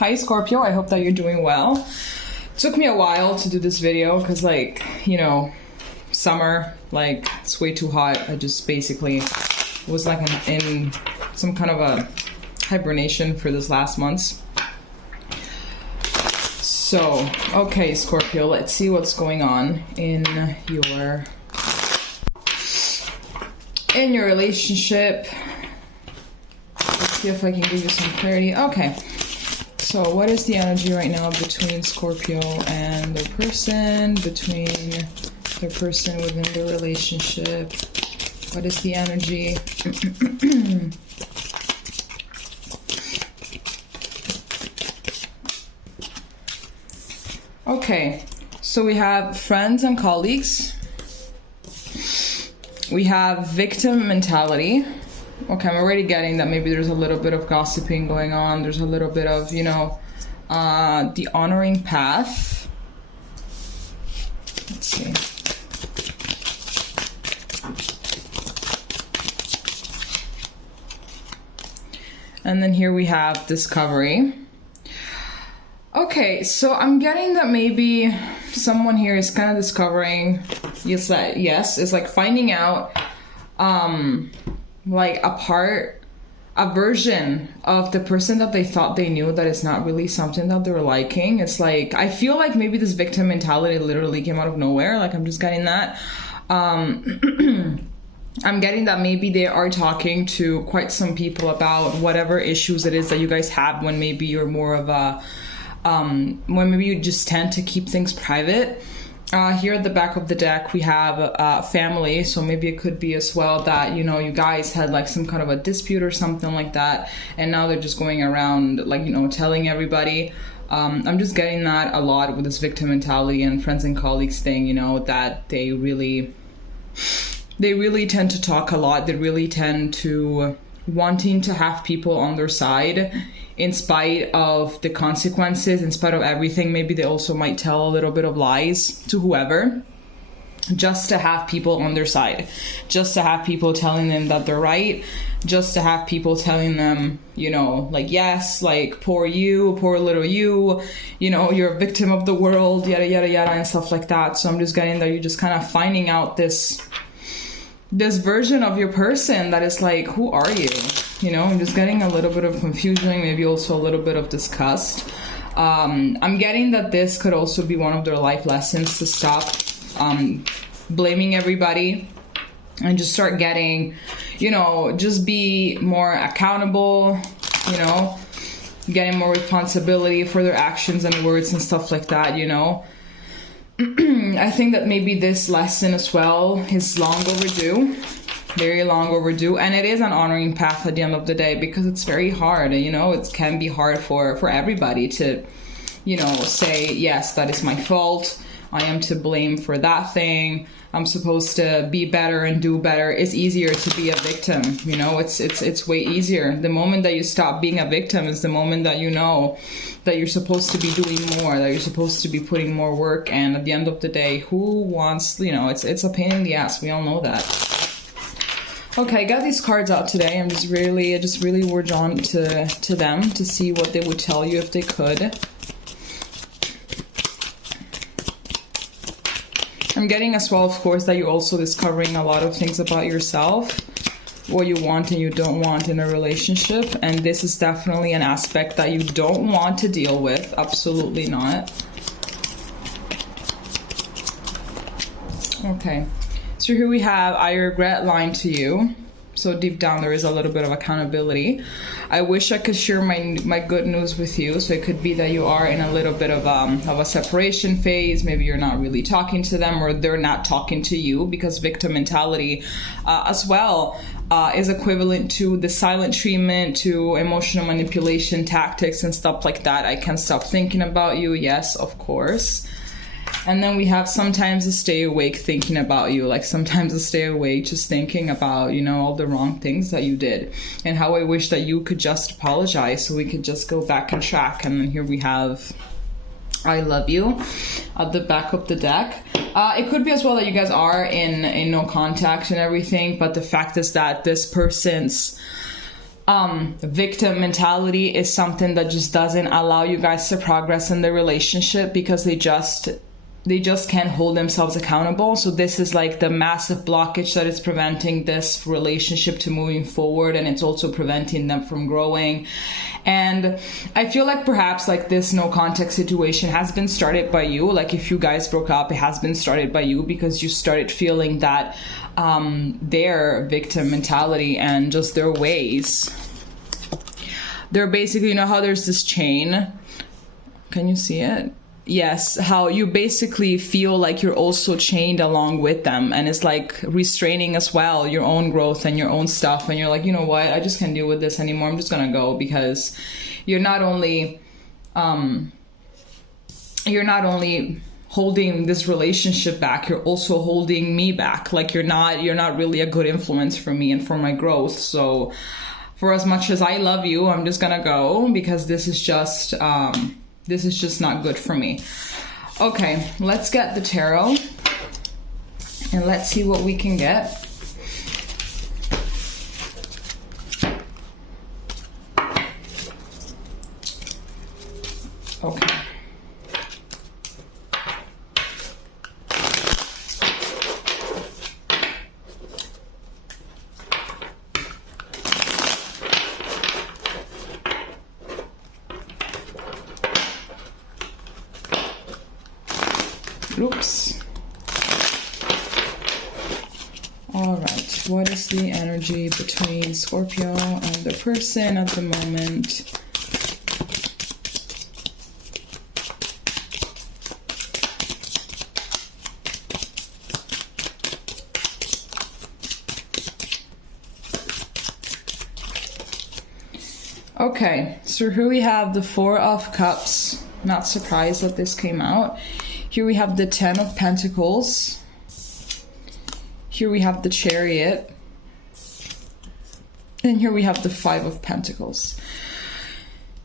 Hi Scorpio, I hope that you're doing well. It took me a while to do this video because, like, you know, summer, like, it's way too hot. I just basically was like in some kind of a hibernation for this last month. So, okay, Scorpio, let's see what's going on in your relationship. Let's see if I can give you some clarity. Okay. So what is the energy right now between Scorpio and their person, between their person within the relationship? What is the energy? Okay, so we have friends and colleagues. We have victim mentality. Okay, I'm already getting that maybe there's a little bit of gossiping going on. There's a little bit of, you know, the honoring path. Let's see. And then here we have discovery. Okay, so I'm getting that maybe someone here is kind of discovering, yes, it's like finding out, like a version of the person that they thought they knew that is not really something that they're liking. It's like, I feel like maybe this victim mentality literally came out of nowhere. Like, I'm just getting that. I'm getting that maybe they are talking to quite some people about whatever issues it is that you guys have when maybe you're more of a, when maybe you just tend to keep things private. Here at the back of the deck, we have family, so maybe it could be as well that, you know, you guys had like some kind of a dispute or something like that, and now they're just going around, like, you know, telling everybody. I'm just getting that a lot with this victim mentality and friends and colleagues thing, you know, that they really tend to talk a lot. They really tend to wanting to have people on their side in spite of the consequences, in spite of everything. Maybe they also might tell a little bit of lies to whoever, just to have people on their side, just to have people telling them that they're right, just to have people telling them, you know, like, yes, like, poor you, poor little you know, you're a victim of the world, yada, yada, yada, and stuff like that. So I'm just getting that you're just kind of finding out this version of your person that is like, who are you? You know, I'm just getting a little bit of confusion, maybe also a little bit of disgust. I'm getting that this could also be one of their life lessons, to stop blaming everybody and just start getting, you know, just be more accountable, you know, getting more responsibility for their actions and words and stuff like that, you know. I think that maybe this lesson as well is long overdue, very long overdue, and it is an honoring path at the end of the day, because it's very hard, you know, it can be hard for everybody to, you know, say, yes, that is my fault, I am to blame for that thing, I'm supposed to be better and do better. It's easier to be a victim, you know, it's way easier. The moment that you stop being a victim is the moment that you know that you're supposed to be doing more, that you're supposed to be putting more work, and at the end of the day, who wants, you know, it's a pain in the ass, we all know that. Okay, I got these cards out today. I just really were drawn to them to see what they would tell you if they could. I'm getting as well, of course, that you're also discovering a lot of things about yourself, what you want and you don't want in a relationship, and this is definitely an aspect that you don't want to deal with. Absolutely not. Okay, so here we have, I regret lying to you. So deep down there is a little bit of accountability. I wish I could share my good news with you. So it could be that you are in a little bit of a separation phase. Maybe you're not really talking to them, or they're not talking to you, because victim mentality as well is equivalent to the silent treatment, to emotional manipulation tactics and stuff like that. I can't stop thinking about you. Yes, of course. And then we have sometimes to stay awake thinking about you, like sometimes to stay awake just thinking about, you know, all the wrong things that you did, and how I wish that you could just apologize so we could just go back on track. And then here we have, I love you at the back of the deck. It could be as well that you guys are in no contact and everything, but the fact is that this person's victim mentality is something that just doesn't allow you guys to progress in the relationship because they just can't hold themselves accountable. So this is like the massive blockage that is preventing this relationship to moving forward, and it's also preventing them from growing. And I feel like perhaps like this no contact situation has been started by you. Like if you guys broke up, it has been started by you because you started feeling that their victim mentality and just their ways, they're basically, you know how there's this chain, can you see it? Yes, how you basically feel like you're also chained along with them, and it's like restraining as well your own growth and your own stuff, and you're like, you know what, I just can't deal with this anymore, I'm just gonna go, because you're not only holding this relationship back, you're also holding me back. Like you're not really a good influence for me and for my growth. So for as much as I love you, I'm just gonna go because this is just not good for me. Okay, let's get the tarot and let's see what we can get. Okay. Oops. All right. What is the energy between Scorpio and the person at the moment? Okay. So here we have the Four of Cups. Not surprised that this came out. Here we have the Ten of Pentacles. Here we have the Chariot. And here we have the Five of Pentacles.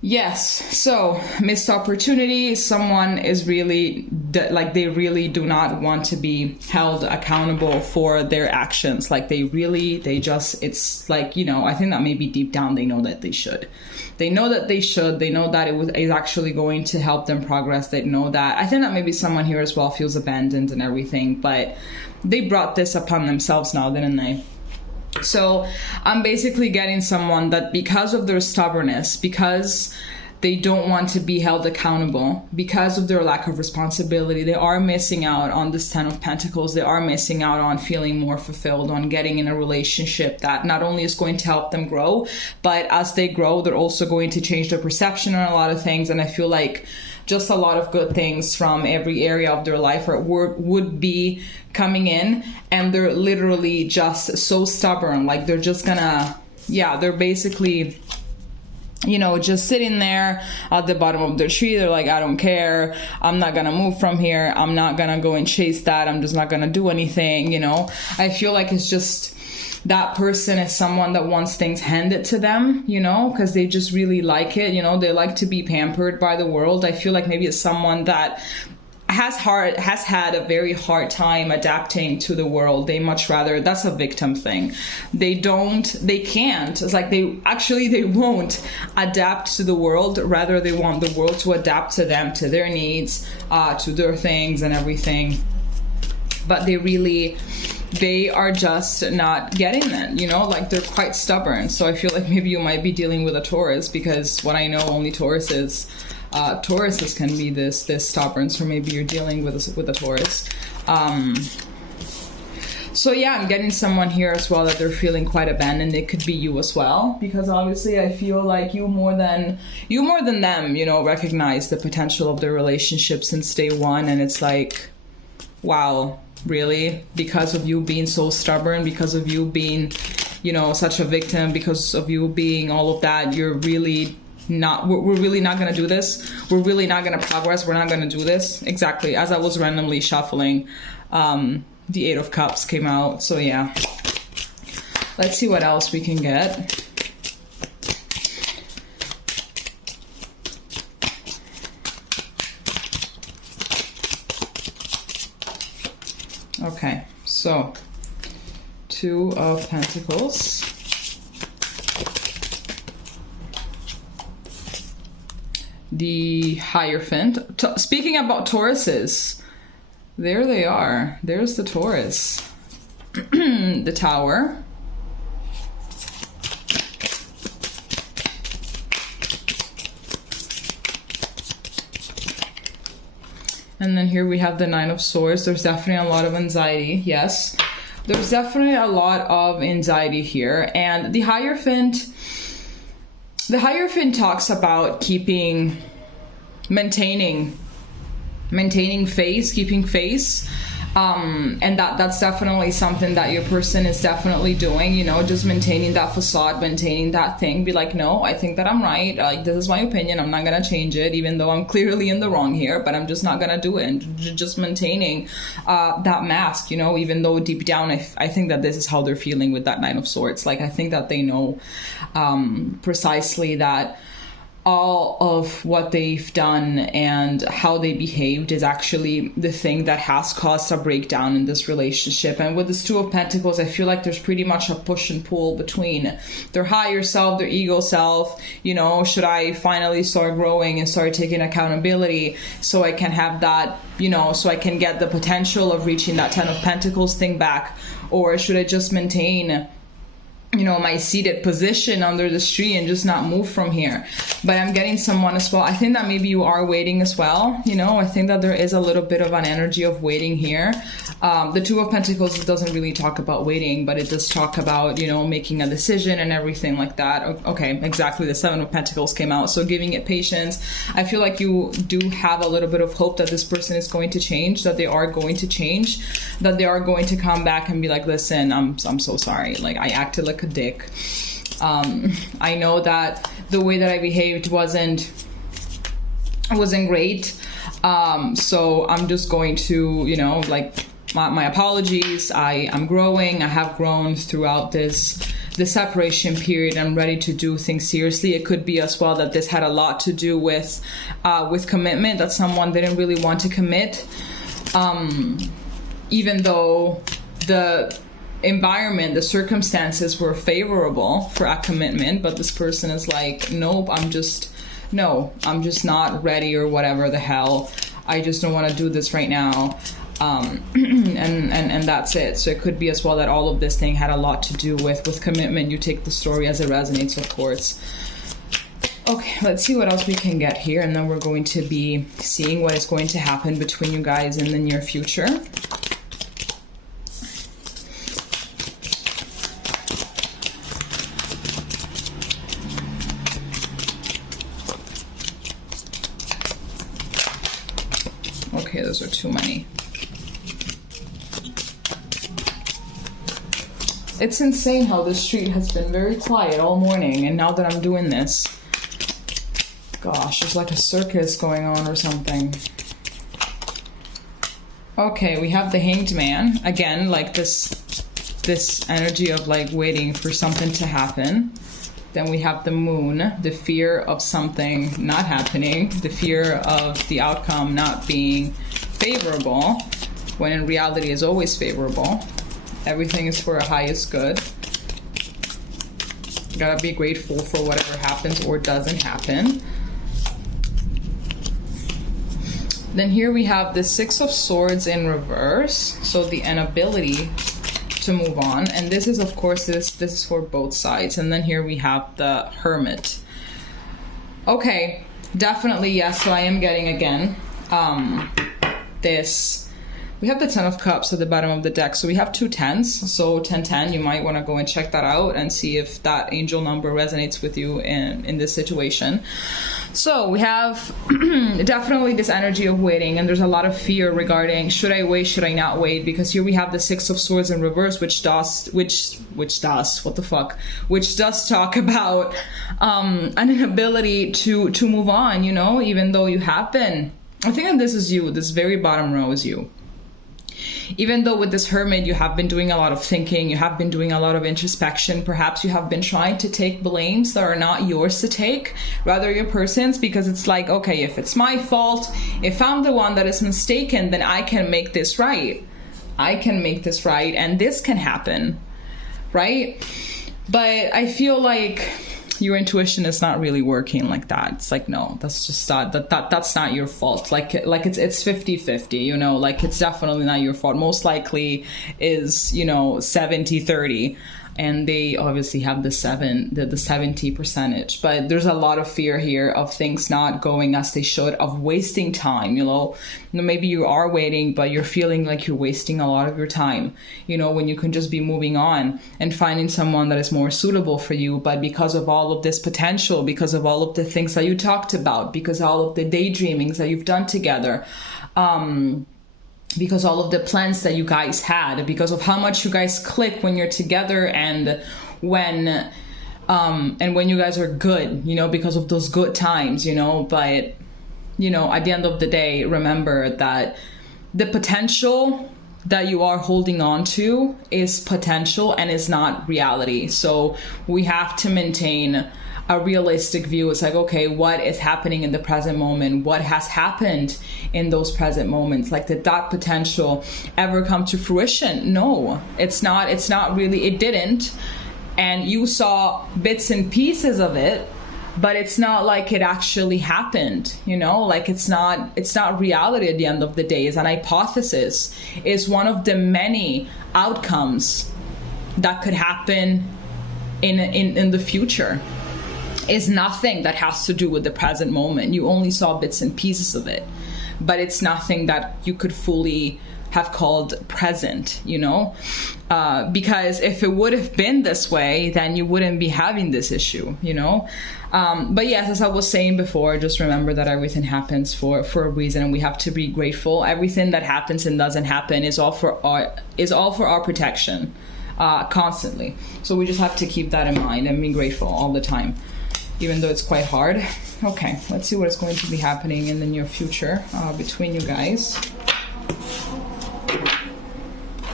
Yes, so missed opportunity. Someone is really, like they really do not want to be held accountable for their actions. Like it's like, you know, I think that maybe deep down they know that they should. They know that they should. They know that is actually going to help them progress. They know that. I think that maybe someone here as well feels abandoned and everything, but they brought this upon themselves now, didn't they? So I'm basically getting someone that because of their stubbornness, because they don't want to be held accountable, because of their lack of responsibility, they are missing out on this Ten of Pentacles. They are missing out on feeling more fulfilled, on getting in a relationship that not only is going to help them grow, but as they grow, they're also going to change their perception on a lot of things. And I feel like just a lot of good things from every area of their life would be coming in, and they're literally just so stubborn. Like they're just gonna, they're basically, you know, just sitting there at the bottom of their tree. They're like, I don't care. I'm not gonna move from here. I'm not gonna go and chase that. I'm just not gonna do anything, you know. I feel like it's just, that person is someone that wants things handed to them, you know, because they just really like it, you know, they like to be pampered by the world. I feel like maybe it's someone that has had a very hard time adapting to the world. They much rather, that's a victim thing. They can't. It's like they won't adapt to the world. Rather, they want the world to adapt to them, to their needs, to their things and everything. But they are just not getting it, you know, like they're quite stubborn. So I feel like maybe you might be dealing with a Taurus, because what I know, only Tauruses can be this stubborn. So maybe you're dealing with a Taurus. So yeah, I'm getting someone here as well that they're feeling quite abandoned. It could be you as well, because obviously I feel like you more than them, you know, recognize the potential of the relationship since day one. And it's like, wow, really? Because of you being so stubborn, because of you being, you know, such a victim, because of you being all of that, we're really not going to do this. We're really not going to progress. We're not going to do this. Exactly. As I was randomly shuffling, the Eight of Cups came out. So yeah, let's see what else we can get. Okay, so Two of Pentacles, the Hierophant. Speaking about Tauruses, there they are. There's the Taurus. The Tower. And then here we have the Nine of Swords. There's definitely a lot of anxiety. Yes, there's definitely a lot of anxiety here. And the Hierophant talks about maintaining face, keeping face. And that's definitely something that your person is definitely doing, you know, just maintaining that facade, maintaining that thing. Be like, no, I think that I'm right. Like, this is my opinion. I'm not going to change it, even though I'm clearly in the wrong here, but I'm just not going to do it. And just maintaining that mask, you know, even though deep down, I think that this is how they're feeling with that Nine of Swords. Like, I think that they know precisely that all of what they've done and how they behaved is actually the thing that has caused a breakdown in this relationship. And with this Two of Pentacles, I feel like there's pretty much a push and pull between their higher self, their ego self, you know, should I finally start growing and start taking accountability so I can have that, you know, so I can get the potential of reaching that Ten of Pentacles thing back, or should I just maintain, you know, my seated position under this tree and just not move from here? But I'm getting someone as well. I think that maybe you are waiting as well. You know, I think that there is a little bit of an energy of waiting here. The Two of Pentacles doesn't really talk about waiting, but it does talk about, you know, making a decision and everything like that. Okay, exactly. The Seven of Pentacles came out. So giving it patience. I feel like you do have a little bit of hope that this person is going to change, that they are going to change, that they are going to come back and be like, listen, I'm so sorry. Like, I acted like a dick. I know that the way that I behaved wasn't great. So I'm just going to, you know, like, my apologies. I'm growing. I have grown throughout the separation period. I'm ready to do things seriously. It could be as well that this had a lot to do with commitment, that someone didn't really want to commit, even though the environment, the circumstances were favorable for a commitment, but this person is like, nope, I'm just not ready, or whatever the hell. I just don't want to do this right now. And that's it. So it could be as well that all of this thing had a lot to do with commitment. You take the story as it resonates, of course. Okay, let's see what else we can get here, and then we're going to be seeing what is going to happen between you guys in the near future. Okay, those are too many. It's insane how this street has been very quiet all morning, and now that I'm doing this, gosh, there's like a circus going on or something. Okay, we have the Hanged Man. Again, like this energy of like waiting for something to happen. Then we have the Moon, the fear of something not happening, the fear of the outcome not being favorable, when in reality is always favorable. Everything is for our highest good. You gotta be grateful for whatever happens or doesn't happen. Then here we have the Six of Swords in reverse, so the inability to move on. And this is, of course, this is for both sides. And then here we have the Hermit. Okay, definitely, yes. So I am getting again this. We have the Ten of Cups at the bottom of the deck. So we have two tens. So 1010, you might want to go and check that out and see if that angel number resonates with you in this situation. So we have definitely this energy of waiting, and there's a lot of fear regarding, should I wait, should I not wait? Because here we have the Six of Swords in reverse, which does talk about an inability to move on, you know, even though you have been. I think that this is you, this very bottom row is you. Even though with this Hermit, you have been doing a lot of thinking, you have been doing a lot of introspection, perhaps you have been trying to take blames that are not yours to take, rather your person's, because it's like, okay, if it's my fault, if I'm the one that is mistaken, then I can make this right. I can make this right, and this can happen, right? But I feel like your intuition is not really working like that. It's like, no, that's just that's not your fault. Like it's 50-50, you know, like it's definitely not your fault. Most likely is, you know, 70-30. And they obviously have the 70 percentage, but there's a lot of fear here of things not going as they should, of wasting time, you know. Maybe you are waiting, but you're feeling like you're wasting a lot of your time, you know, when you can just be moving on and finding someone that is more suitable for you. But because of all of this potential, because of all of the things that you talked about, because all of the daydreamings that you've done together, because all of the plans that you guys had, because of how much you guys click when you're together, and when you guys are good, you know, because of those good times, you know. But, you know, at the end of the day, remember that the potential that you are holding on to is potential and is not reality. So we have to maintain a realistic view. It's like, okay, what is happening in the present moment? What has happened in those present moments? Like, did that potential ever come to fruition? No, it's not really, it didn't. And you saw bits and pieces of it, but it's not like it actually happened, you know. Like, it's not reality at the end of the day. It's an hypothesis. It's one of the many outcomes that could happen in the future. Is nothing that has to do with the present moment. You only saw bits and pieces of it, but it's nothing that you could fully have called present, you know, because if it would have been this way, then you wouldn't be having this issue, you know. But yes, as I was saying before, just remember that everything happens for a reason, and we have to be grateful. Everything that happens and doesn't happen is all for our protection, constantly. So we just have to keep that in mind and be grateful all the time, even though it's quite hard. Okay, let's see what is going to be happening in the near future between you guys.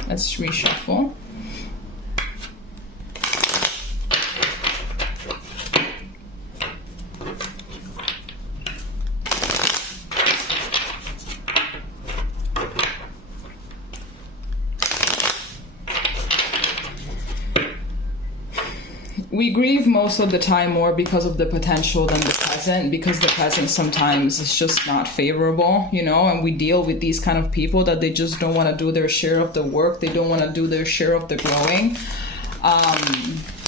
Let's reshuffle. We grieve most of the time more because of the potential than the present, because the present sometimes is just not favorable, you know, and we deal with these kind of people that they just don't want to do their share of the work. They don't want to do their share of the growing.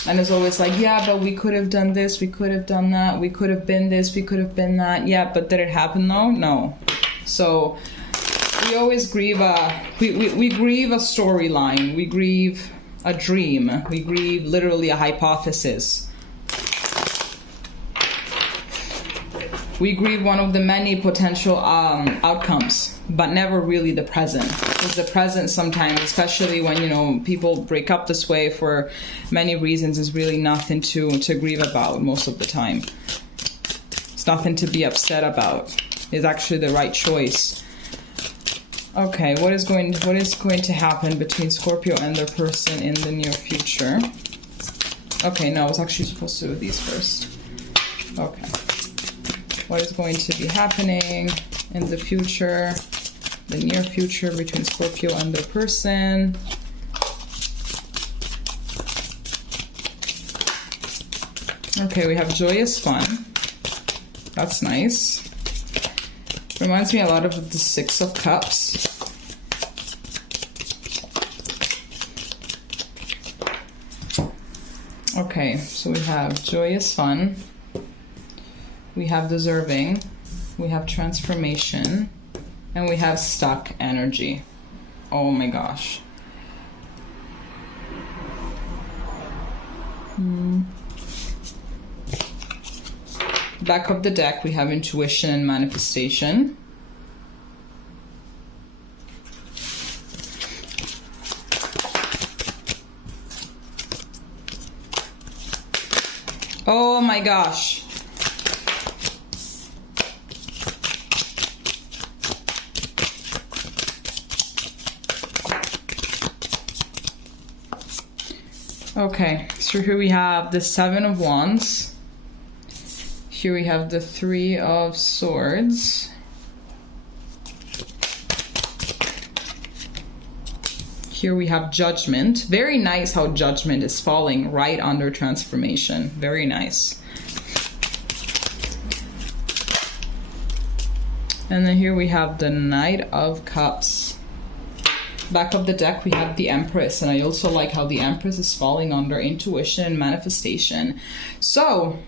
And it's always like, yeah, but we could have done this, we could have done that, we could have been this, we could have been that. Yeah, but did it happen though? No. So we always grieve we grieve a storyline. We grieve a dream. We grieve literally a hypothesis. We grieve one of the many potential outcomes, but never really the present. Because the present sometimes, especially when, you know, people break up this way for many reasons, is really nothing to grieve about most of the time. It's nothing to be upset about. It's actually the right choice. Okay, what is going to happen between Scorpio and their person in the near future? Okay, no, I was actually supposed to do these first. Okay. What is going to be happening in the future, the near future, between Scorpio and their person? Okay, we have joyous fun. That's nice. Reminds me a lot of the Six of Cups. Okay, so we have joyous fun, we have deserving, we have transformation, and we have stuck energy. Oh my gosh. Back of the deck, we have intuition and manifestation. Oh my gosh. Okay, so here we have the Seven of Wands. Here we have the Three of Swords. Here we have Judgment. Very nice how Judgment is falling right under transformation. Very nice. And then here we have the Knight of Cups. Back of the deck we have the Empress, and I also like how the Empress is falling under intuition and manifestation. So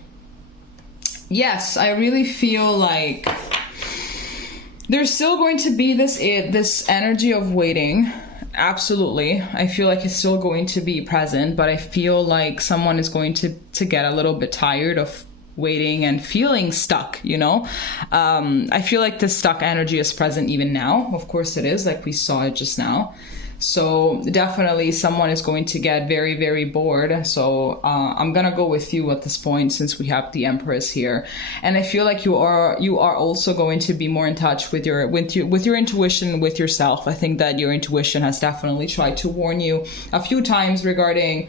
yes, I really feel like there's still going to be this energy of waiting. Absolutely. I feel like it's still going to be present, but I feel like someone is going to get a little bit tired of waiting and feeling stuck, you know? I feel like the stuck energy is present even now. Of course it is, like we saw it just now. So definitely someone is going to get very, very bored. So I'm gonna go with you at this point, since we have the Empress here. And I feel like you are also going to be more in touch with your intuition, with yourself. I think that your intuition has definitely tried to warn you a few times regarding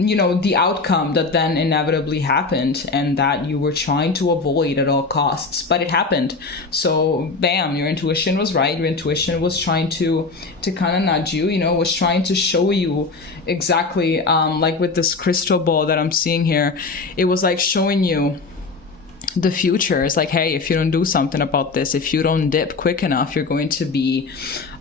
you know, the outcome that then inevitably happened and that you were trying to avoid at all costs, but it happened. So bam, your intuition was right. Your intuition was trying to kind of nudge you, you know, was trying to show you exactly, like with this crystal ball that I'm seeing here, it was like showing you the future. It's like, hey, if you don't do something about this, if you don't dip quick enough, you're going to be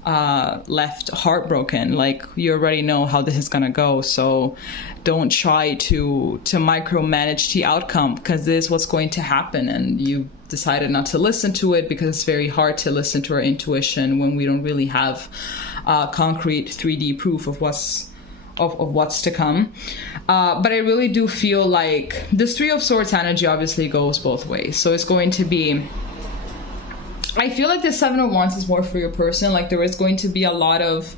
left heartbroken. Like, you already know how this is gonna go, so don't try to micromanage the outcome, because this is what's going to happen. And you decided not to listen to it because it's very hard to listen to our intuition when we don't really have concrete 3D proof of what's to come. But I really do feel like this Three of Swords energy obviously goes both ways. So it's going to be, I feel like the Seven of Wands is more for your person. Like, there is going to be a lot of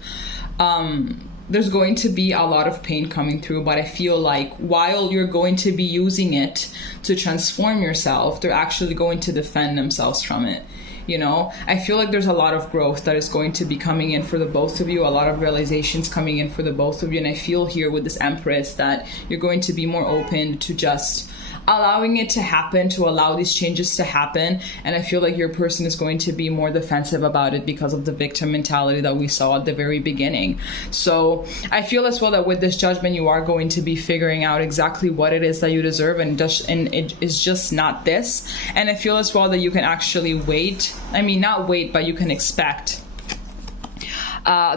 there's going to be a lot of pain coming through, but I feel like while you're going to be using it to transform yourself, they're actually going to defend themselves from it. You know, I feel like there's a lot of growth that is going to be coming in for the both of you, a lot of realizations coming in for the both of you. And I feel here with this Empress that you're going to be more open to just allowing it to happen, to allow these changes to happen. And I feel like your person is going to be more defensive about it because of the victim mentality that we saw at the very beginning. So I feel as well that with this Judgment, you are going to be figuring out exactly what it is that you deserve, and it is just not this. And I feel as well that you can actually wait. I mean, not wait, but you can expect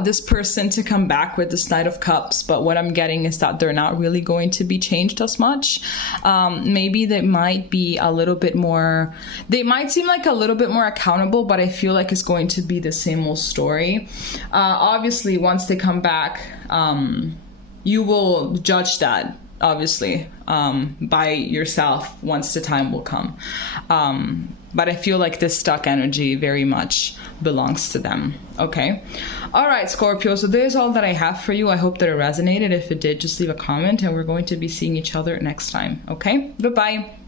this person to come back with this Knight of Cups. But what I'm getting is that they're not really going to be changed as much. Maybe they might be a little bit more, they might seem like a little bit more accountable, but I feel like it's going to be the same old story. Obviously, once they come back, you will judge that, obviously, by yourself once the time will come. But I feel like this stuck energy very much belongs to them. Okay. All right, Scorpio. So there's all that I have for you. I hope that it resonated. If it did, just leave a comment, and we're going to be seeing each other next time. Okay. Bye-bye.